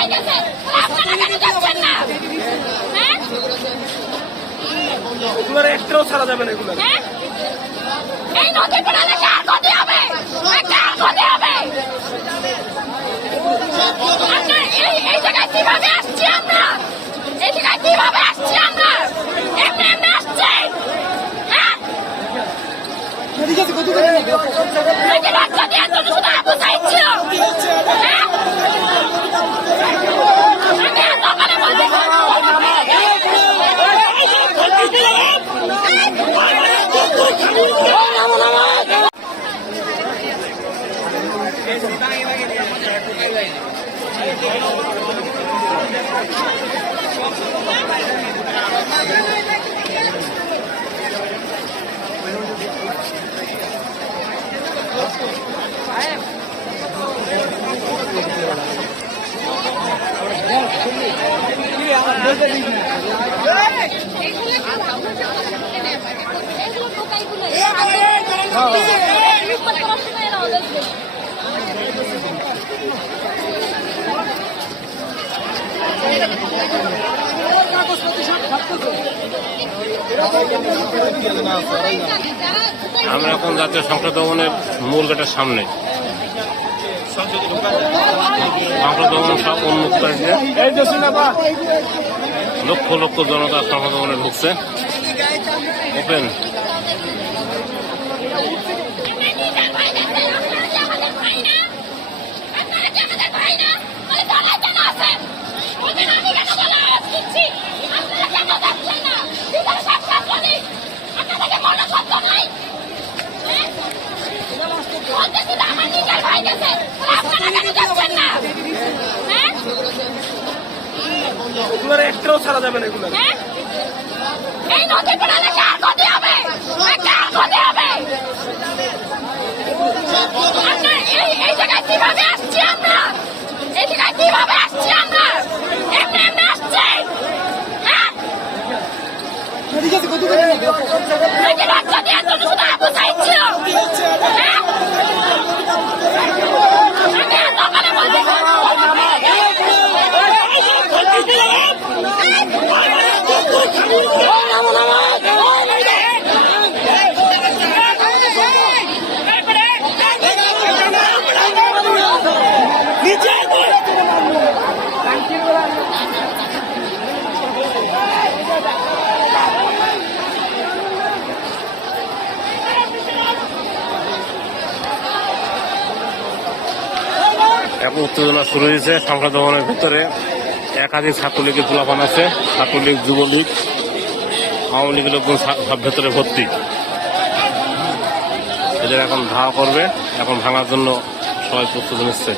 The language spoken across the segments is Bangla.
হয়ে গেছে, আপনারা কেন যাচ্ছেন না? হ্যাঁ, এগুলোর একটাও ছাড়া যাবে না। এগুলো হ্যাঁ, এই নদী পেরালে কার ক্ষতি হবে? কার ক্ষতি হবে? আমরা এই জায়গায় কিভাবে আসছি? আমরা এই জায়গায় কিভাবে আসছি? আমরা এমনি এমনি আসছি? হ্যাঁ, বাচ্চা দিয়ে জন্য শুধু আবু সাইদ ছিল। হ্যাঁ, আমি দোকানে বলছি আমরা এখন জাতীয় সংসদ ভবনের মূল গেটের সামনে। সংসদ ভবন সব উন্মুক্ত হয়েছে, লক্ষ লক্ষ জনতা সংসদ ভবনে ঢুকছে। ওপেন এগুলোর একটাও ছাড়া যাবে না। এগুলো এই নদী পেরালে কার ক্ষতি হবে? কার ক্ষতি হবে? আমরা এই জায়গায় কিভাবে আসছি? আমরা এই জায়গায় কিভাবে আসছি? আমরা এমনি এমনি আসছি? হ্যাঁ, বাচ্চা দিয়ে জন্য শুধু আবু সাইদ ছিল। হ্যাঁ, আমি দোকানে বলছি এখন উত্তেজনা শুরু হয়েছে সংসদ ভবনের ভিতরে। একাধিক ছাত্রলীগের গোলাপান আছে, ছাত্রলীগ, যুবলীগ, আওয়ামী লীগের লোকজন সব ভেতরে ভর্তি। এদের এখন ধাওয়া করবে, এখন ভাঙার জন্য সবাই প্রস্তুতি নিচ্ছে।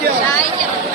क्या